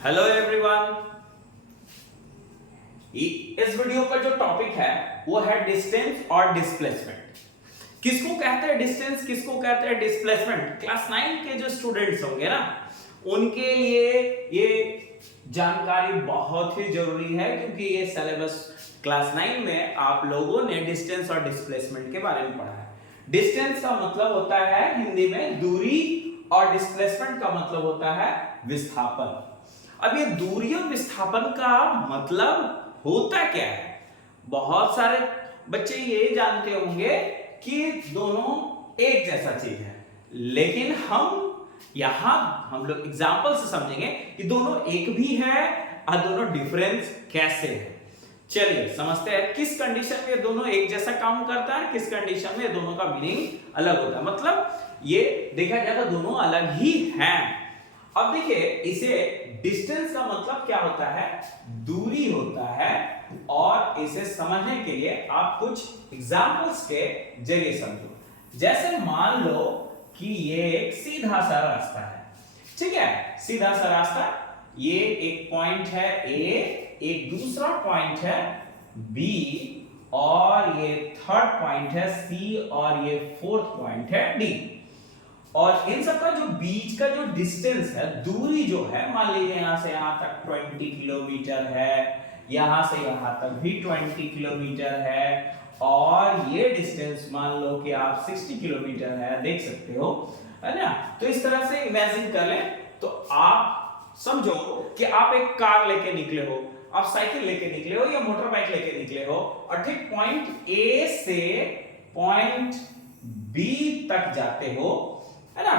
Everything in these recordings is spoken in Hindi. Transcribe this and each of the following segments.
Hello everyone. इस वीडियो का जो टॉपिक है वो है डिस्टेंस और डिस्प्लेसमेंट। किसको कहते हैं डिस्टेंस, किसको कहते हैं डिस्प्लेसमेंट? क्लास 9 के जो स्टूडेंट्स होंगे ना, उनके लिए ये जानकारी बहुत ही जरूरी है, क्योंकि ये सिलेबस क्लास 9 में आप लोगों ने डिस्टेंस और डिस्प्लेसमेंट के बारे में पढ़ा है। डिस्टेंस का मतलब होता है हिंदी में दूरी, और डिस्प्लेसमेंट का मतलब होता है विस्थापन। अब ये दूरी और विस्थापन का मतलब होता क्या है? बहुत सारे बच्चे ये जानते होंगे कि दोनों एक जैसा चीज है, लेकिन हम लोग एग्जांपल से समझेंगे कि दोनों एक भी है और दोनों डिफरेंस कैसे है। चलिए समझते हैं किस कंडीशन में दोनों एक जैसा काम करता है, किस कंडीशन में दोनों का मीनिंग अलग होता है। मतलब ये देखा जाए तो दोनों अलग ही हैं। अब देखिए, इसे डिस्टेंस का मतलब क्या होता है? दूरी होता है। और इसे समझने के लिए आप कुछ एग्जांपल्स के जरिए समझो। जैसे मान लो कि ये एक सीधा सा रास्ता है, ठीक है, सीधा सा रास्ता। ये एक पॉइंट है ए, एक दूसरा पॉइंट है बी, और ये थर्ड पॉइंट है सी, और ये फोर्थ पॉइंट है डी। और इन सब का जो बीच का जो डिस्टेंस है, दूरी जो है, मान लीजिए यहां से यहां तक 20 किलोमीटर है, यहां से यहां तक भी 20 किलोमीटर है, और ये डिस्टेंस मान लो कि आप 60 किलोमीटर है, देख सकते हो, है ना। तो इस तरह से इमेजिन कर लें, तो आप समझो कि आप एक कार लेके निकले हो, आप साइकिल लेके निकले हो, या मोटर बाइक लेके निकले हो, और ठीक पॉइंट ए से पॉइंट बी तक जाते हो, है ना।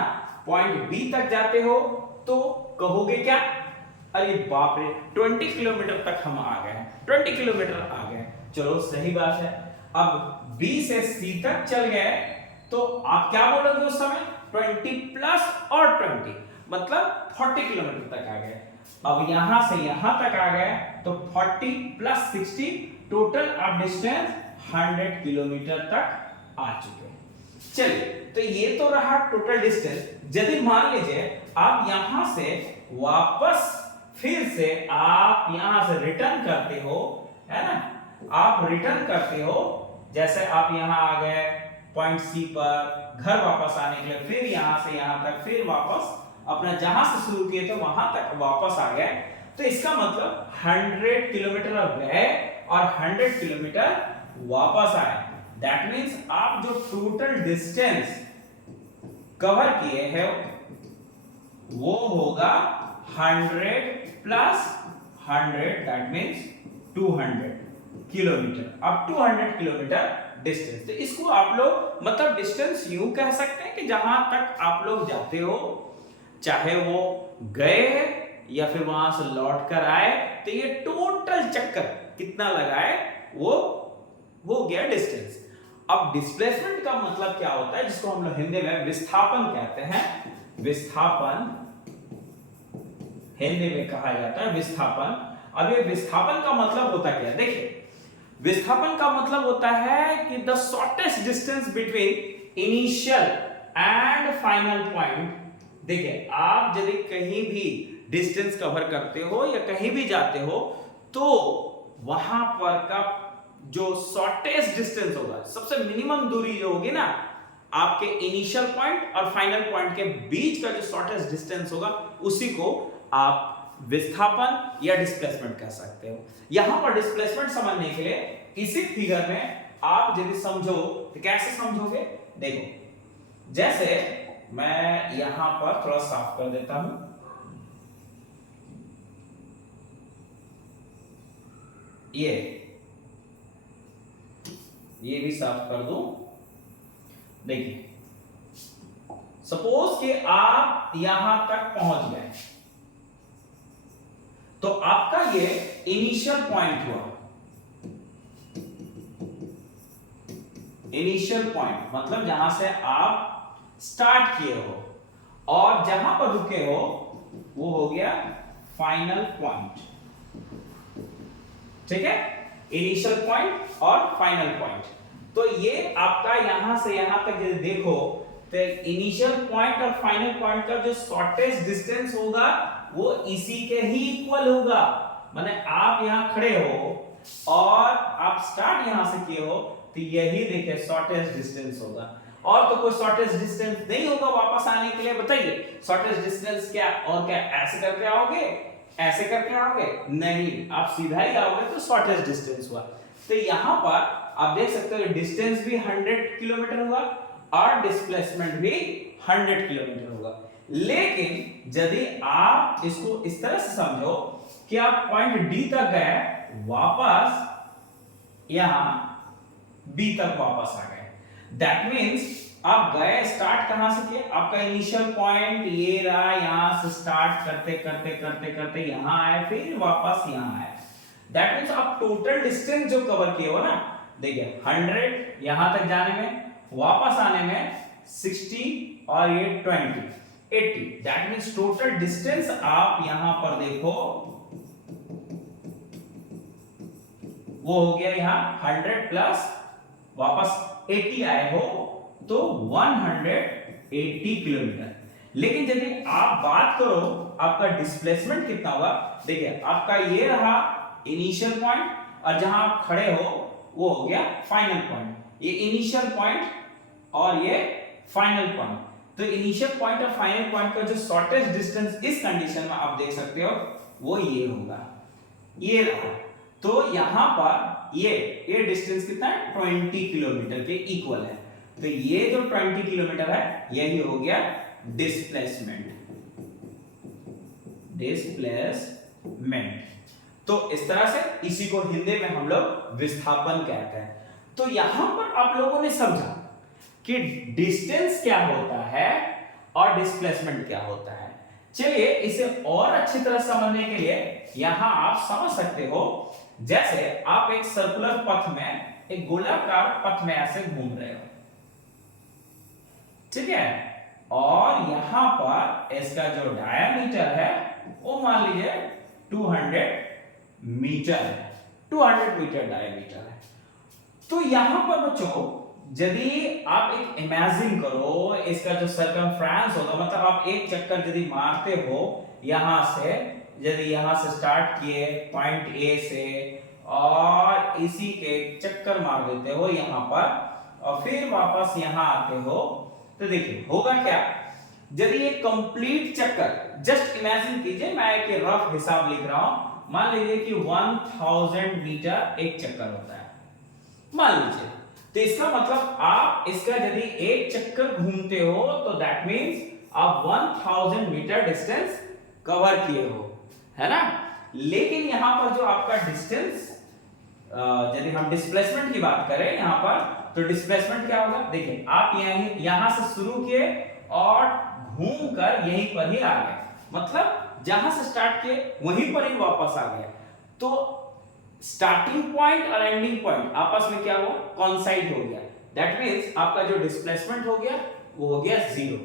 पॉइंट बी तक जाते हो तो कहोगे क्या? अरे बाप रे, 20 किलोमीटर तक हम आ गए, 20 किलोमीटर आ गए। चलो सही बात है। अब बी से सी तक चल गए तो आप क्या बोलोगे उस समय? 20 प्लस और 20 मतलब 40 किलोमीटर तक आ गए। अब यहां से यहां तक आ गए तो 40 प्लस 60 टोटल आप डिस्टेंस 100 किलोमीटर तक आ चुके हैं। चलिए, तो ये तो रहा टोटल डिस्टेंस। यदि मान लीजिए आप यहां से वापस फिर से आप यहां से रिटर्न करते हो, है ना, आप रिटर्न करते हो, जैसे आप यहां आ गए पॉइंट सी पर, घर वापस आने के लिए फिर यहां से यहां तक, फिर वापस अपना जहां से शुरू किए थे वहां तक वापस आ गए, तो इसका मतलब 100 किलोमीटर गए और 100 किलोमीटर वापस आए। दैट मींस आप जो टोटल डिस्टेंस कवर किए हैं वो होगा 100 प्लस 100, दैट मींस 200 किलोमीटर। अब 200 किलोमीटर डिस्टेंस, तो इसको आप लोग मतलब डिस्टेंस यूं कह सकते हैं कि जहां तक आप लोग जाते हो, चाहे वो गए या फिर वहां से लौट कर आए, तो ये टोटल चक्कर कितना लगाए वो हो गया डिस्टेंस। अब डिस्प्लेसमेंट का मतलब क्या होता है, जिसको हम लोग हिंदी में विस्थापन कहते हैं। विस्थापन हिंदी में कहा जाता है विस्थापन। अब ये विस्थापन का मतलब होता क्या है? देखिए, विस्थापन का मतलब होता है कि the shortest distance between initial and final point. देखिए, आप यदि कहीं भी डिस्टेंस कवर करते हो या कहीं भी जाते हो, तो वहां पर का जो शॉर्टेस्ट डिस्टेंस होगा, सबसे मिनिमम दूरी जो होगी ना, आपके इनिशियल पॉइंट और फाइनल पॉइंट के बीच का जो शॉर्टेस्ट डिस्टेंस होगा, उसी को आप विस्थापन या डिस्प्लेसमेंट कह सकते हो। यहां पर डिस्प्लेसमेंट समझने के लिए इसी फिगर में आप यदि समझो तो कैसे समझोगे? देखो, जैसे मैं यहां पर थोड़ा साफ कर देता हूं, ये भी साफ कर दूं। देखिए, सपोज कि आप यहां तक पहुंच गए, तो आपका ये इनिशियल पॉइंट हुआ। इनिशियल पॉइंट मतलब जहां से आप स्टार्ट किए हो, और जहां पर रुके हो वो हो गया फाइनल पॉइंट। ठीक है, इनिशियल पॉइंट और फाइनल पॉइंट। तो ये आपका यहां से यहां तक यदि देखो, तो इनिशियल पॉइंट और फाइनल पॉइंट का जो शॉर्टेस्ट डिस्टेंस होगा वो इसी के ही इक्वल होगा। माने आप यहाँ खड़े हो और आप स्टार्ट यहां से किए हो तो यही देखिए शॉर्टेस्ट डिस्टेंस होगा। और तो कोई शॉर्टेस्ट डिस्टेंस नहीं होगा वापस आने के लिए। बताइए शॉर्टेस्ट डिस्टेंस क्या, और क्या ऐसे करके आओगे, ऐसे करके आओगे? नहीं, आप सीधा ही आओगे तो शॉर्टेस्ट डिस्टेंस हुआ। तो यहां पर आप देख सकते हो डिस्टेंस भी 100 किलोमीटर हुआ और डिस्प्लेसमेंट भी 100 किलोमीटर होगा। लेकिन यदि आप इसको इस तरह से समझो कि आप पॉइंट डी तक गए, वापस यहां बी तक वापस आ गए, दैट मींस आप गए, स्टार्ट कहां से किए, आपका इनिशियल पॉइंट ये रहा, यहां से स्टार्ट करते करते करते करते यहां आए, फिर वापस यहां आए। दैट मींस आप टोटल डिस्टेंस जो कवर किए हो ना, देखिए 100 यहां तक जाने में, वापस आने में 60 और ये 20 80। दैट मींस टोटल डिस्टेंस आप यहां पर देखो वो हो गया यहां 100 प्लस वापस 80 आए हो तो 180 किलोमीटर। लेकिन यदि आप बात करो आपका डिस्प्लेसमेंट कितना होगा, देखिए आपका ये रहा इनिशियल पॉइंट और जहां आप खड़े हो वो हो गया फाइनल पॉइंट। ये इनिशियल पॉइंट और ये फाइनल पॉइंट, तो इनिशियल पॉइंट और फाइनल पॉइंट का जो शॉर्टेस्ट डिस्टेंस इस कंडीशन में आप देख सकते हो वो ये होगा, ये रहा। तो यहां पर ये डिस्टेंस कितना है 20 किलोमीटर के इक्वल है। तो ये जो 20 किलोमीटर है यही हो गया डिस्प्लेसमेंट। तो इस तरह से इसी को हिंदी में हम लोग विस्थापन कहते हैं। तो यहां पर आप लोगों ने समझा कि डिस्टेंस क्या होता है और डिस्प्लेसमेंट क्या होता है। चलिए इसे और अच्छी तरह समझने के लिए यहां आप समझ सकते हो, जैसे आप एक सर्कुलर पथ में, एक गोलाकार पथ में ऐसे घूम रहे हो, ठीक है, और यहां पर इसका जो डायमीटर है वो मान लीजिए 200 मीटर है, 200 मीटर डायमीटर है। तो यहां पर बच्चों यदि आप एक इमेजिन करो इसका जो सर्कमफ्रेंस होगा, मतलब आप एक चक्कर यदि मारते हो यहां से, यदि यहां से स्टार्ट किए पॉइंट ए से और इसी के चक्कर मार देते हो यहां पर और फिर वापस यहां आते हो, तो देखिए होगा क्या। यदि ये कंप्लीट चक्कर, जस्ट इमेजिन कीजिए, मैं एक रफ हिसाब लिख रहा हूं, मान लीजिए कि 1000 मीटर एक चक्कर होता है, मान लीजिए। तो इसका मतलब आप इसका यदि एक चक्कर घूमते हो तो दैट मींस आप 1000 मीटर डिस्टेंस कवर किए हो, है ना। लेकिन यहां पर जो आपका डिस्टेंस, यदि हम डिस्प्लेसमेंट की बात करें यहां पर, तो डिस्प्लेसमेंट क्या होगा, देखिए आप यहां से शुरू किए और घूमकर यहीं पर ही आ गए, मतलब जहां से स्टार्ट किए वहीं पर ही वापस आ गए। तो स्टार्टिंग पॉइंट और एंडिंग पॉइंट आपस में क्या हुआ, कॉन्साइड हो गया। दैट मींस आपका जो डिस्प्लेसमेंट हो गया वो हो गया 0।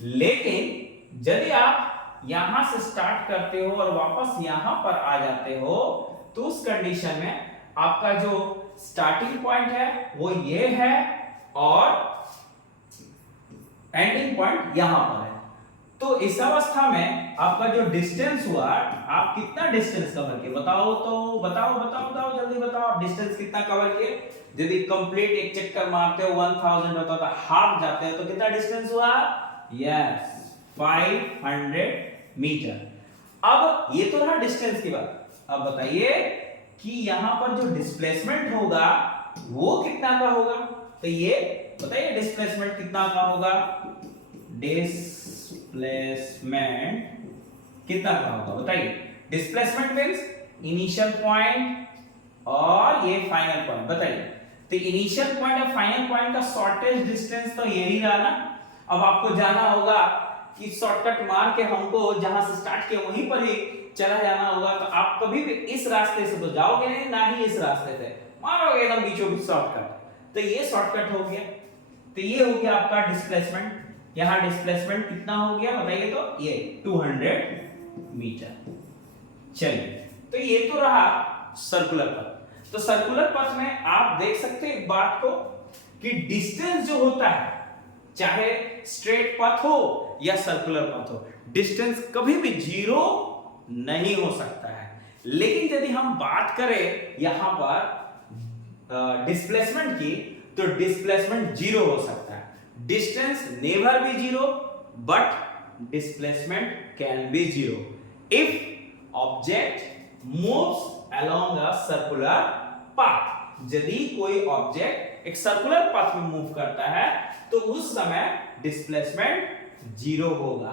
लेकिन यदि आप यहां से स्टार्ट करते हो और वापस यहां पर आ जाते हो तो उस कंडीशन में आपका जो स्टार्टिंग पॉइंट है वो ये है और एंडिंग पॉइंट यहां पर है। तो इस अवस्था में आपका जो डिस्टेंस हुआ, आप कितना डिस्टेंस कवर किए बताओ, तो बताओ जल्दी बताओ, आप डिस्टेंस कितना कवर किए। यदि कंप्लीट एक चक्कर मारते हो 1000 होता था, हाफ जाते हो तो कितना डिस्टेंस हुआ, यस 500 मीटर। अब ये तो रहा डिस्टेंस की बात। अब बताइए कि यहां पर जो डिस्प्लेसमेंट होगा वो कितना का होगा, तो ये बताइए डिस्प्लेसमेंट कितना का होगा, डिस्प्लेसमेंट कितना का होगा बताइए। डिस्प्लेसमेंट मींस इनिशियल पॉइंट और ये फाइनल पॉइंट, बताइए। तो इनिशियल पॉइंट और फाइनल पॉइंट का शॉर्टेस्ट डिस्टेंस तो यही रहा ना। अब आपको जाना होगा कि शॉर्टकट मार के हमको जहां से स्टार्ट किया वहीं पर ही चला जाना होगा, तो आप कभी भी इस रास्ते से तो जाओगे नहीं, ना ही इस रास्ते से मारोगे एकदम बीचों बीच शॉर्टकट। तो ये शॉर्टकट हो गया, तो ये हो गया आपका डिस्प्लेसमेंट। यहां डिस्प्लेसमेंट कितना हो गया बताइए, तो ये 200 मीटर। चलिए, तो ये तो रहा सर्कुलर पथ। तो सर्कुलर पथ में आप देख सकते हैं एक बात को कि डिस्टेंस जो होता है, चाहे स्ट्रेट पथ हो या सर्कुलर पथ हो, डिस्टेंस कभी भी जीरो नहीं हो सकता है। लेकिन यदि हम बात करें यहां पर डिस्प्लेसमेंट की, तो डिस्प्लेसमेंट जीरो हो सकता है। Distance never be zero but displacement can be zero if object moves along a circular path. यदि कोई ऑब्जेक्ट एक सर्कुलर पाथ में मूव करता है तो उस समय डिस्प्लेसमेंट जीरो होगा,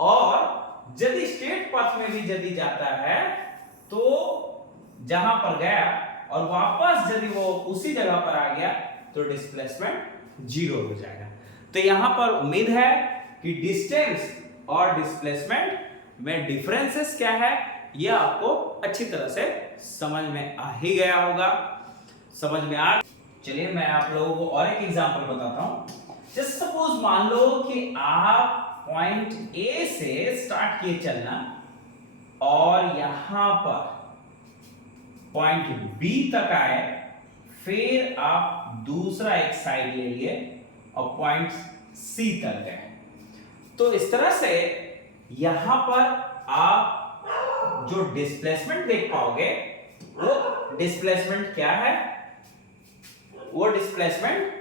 और यदि स्ट्रेट पाथ में भी यदि जाता है तो जहां पर गया और वापस यदि वो उसी जगह पर आ गया तो डिस्प्लेसमेंट जीरो हो जाएगा। तो यहां पर उम्मीद है कि डिस्टेंस और डिस्प्लेसमेंट में डिफरेंसेस क्या है यह आपको अच्छी तरह से समझ में आ ही गया होगा। समझ में आ, चलिए मैं आप लोगों को और एक एग्जांपल बताता हूं। जस्ट सपोज मान लो कि आप पॉइंट ए से स्टार्ट किए चलना और यहां पर पॉइंट बी तक आए, फिर आप दूसरा एक साइड ले लिए और पॉइंट सी तक गए। तो इस तरह से यहां पर आप जो डिस्प्लेसमेंट देख पाओगे वो डिस्प्लेसमेंट क्या है, वो डिस्प्लेसमेंट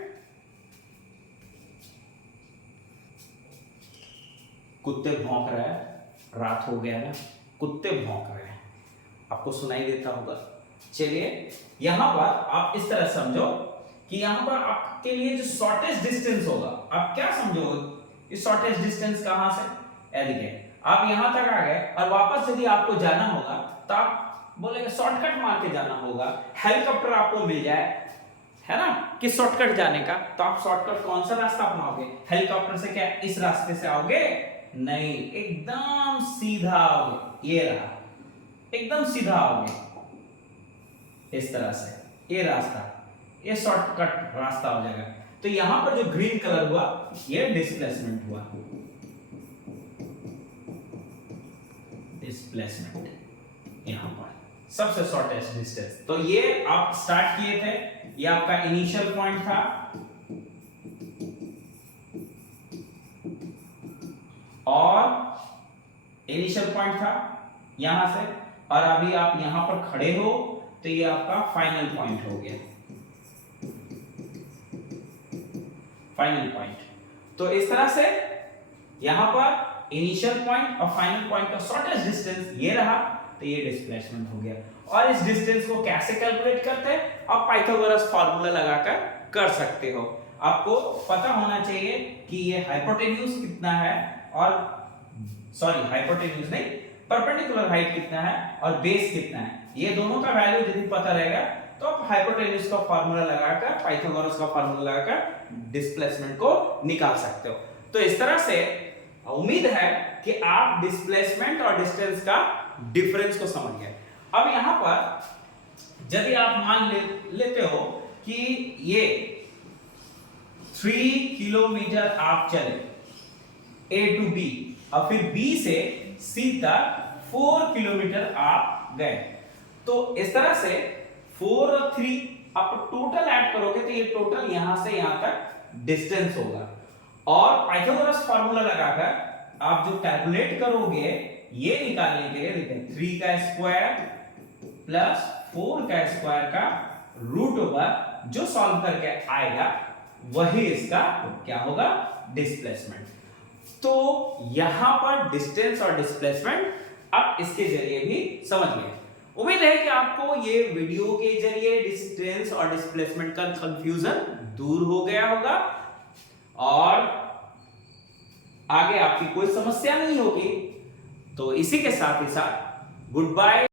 कुत्ते भौंक रहे हैं, रात हो गया ना, कुत्ते भौंक रहे हैं, आपको सुनाई देता होगा। चलिए यहां पर आप इस तरह समझो कि यहां पर आपके लिए जो शॉर्टेस्ट डिस्टेंस होगा, आप क्या समझोगे कि शॉर्टेस्ट डिस्टेंस कहां से, देखिए आप यहां तक आ गए और वापस यदि आपको जाना होगा तो आप बोलेंगे शॉर्टकट मार के जाना होगा, हेलीकॉप्टर आपको मिल जाए, है ना, कि शॉर्टकट जाने का, तो आप शॉर्टकट कौन सा रास्ता अपनाओगे, हेलीकॉप्टर से क्या इस रास्ते से आओगे, नहीं, एकदम सीधा आओगे, ये रहा, एकदम सीधा आओगे इस तरह से, ये रास्ता, ये शॉर्टकट रास्ता हो जाएगा। तो यहां पर जो ग्रीन कलर हुआ ये डिस्प्लेसमेंट हुआ, डिस्प्लेसमेंट यहां पर सबसे शॉर्टेस्ट डिस्टेंस। तो ये आप स्टार्ट किए थे, ये आपका इनिशियल पॉइंट था, और इनिशियल पॉइंट था यहां से, और अभी आप यहां पर खड़े हो तो ये आपका फाइनल पॉइंट हो गया, फाइनल पॉइंट। तो इस तरह से यहां पर इनिशियल पॉइंट और फाइनल पॉइंट का शॉर्टेस्ट डिस्टेंस ये रहा, तो ये डिस्प्लेसमेंट हो गया। और इस डिस्टेंस को कैसे कैलकुलेट करते हैं, आप पाइथागोरस फार्मूला लगाकर कर सकते हो। आपको पता होना चाहिए कि ये हाइपोटेन्यूज कितना है, और सॉरी हाइपोटेन्यूज नहीं, परपेंडिकुलर हाइट कितना है और बेस कितना है, ये दोनों का वैल्यू यदि पता रहेगा तो आप हाइपोटेन्यूज का फार्मूला लगाकर, पाइथागोरस का फार्मूला लगाकर डिस्प्लेसमेंट को निकाल सकते हो। तो इस तरह से उम्मीद है कि आप डिस्प्लेसमेंट और डिस्टेंस का डिफरेंस को समझ गए। अब यहां पर यदि आप मान लेते हो कि ये 3 किलोमीटर आप चले A to B, और फिर B से C तक 4 किलोमीटर आप गए, तो इस तरह से 4 और 3 आप टोटल ऐड करोगे तो ये टोटल यहां से यहां तक डिस्टेंस होगा। और पाइथागोरस फार्मूला लगाकर आप जो कैलकुलेट करोगे ये निकालने के लिए, देखिए 3 का स्क्वायर प्लस 4 का स्क्वायर का रूट ओवर जो सॉल्व करके आएगा वही इसका क्या होगा, डिस्प्लेसमेंट। तो यहां पर डिस्टेंस और डिस्प्लेसमेंट आप इसके जरिए भी समझ गए। उम्मीद है कि आपको ये वीडियो के जरिए डिस्टेंस और डिस्प्लेसमेंट का कंफ्यूजन दूर हो गया होगा और आगे आपकी कोई समस्या नहीं होगी। तो इसी के साथ ही साथ गुड बाय।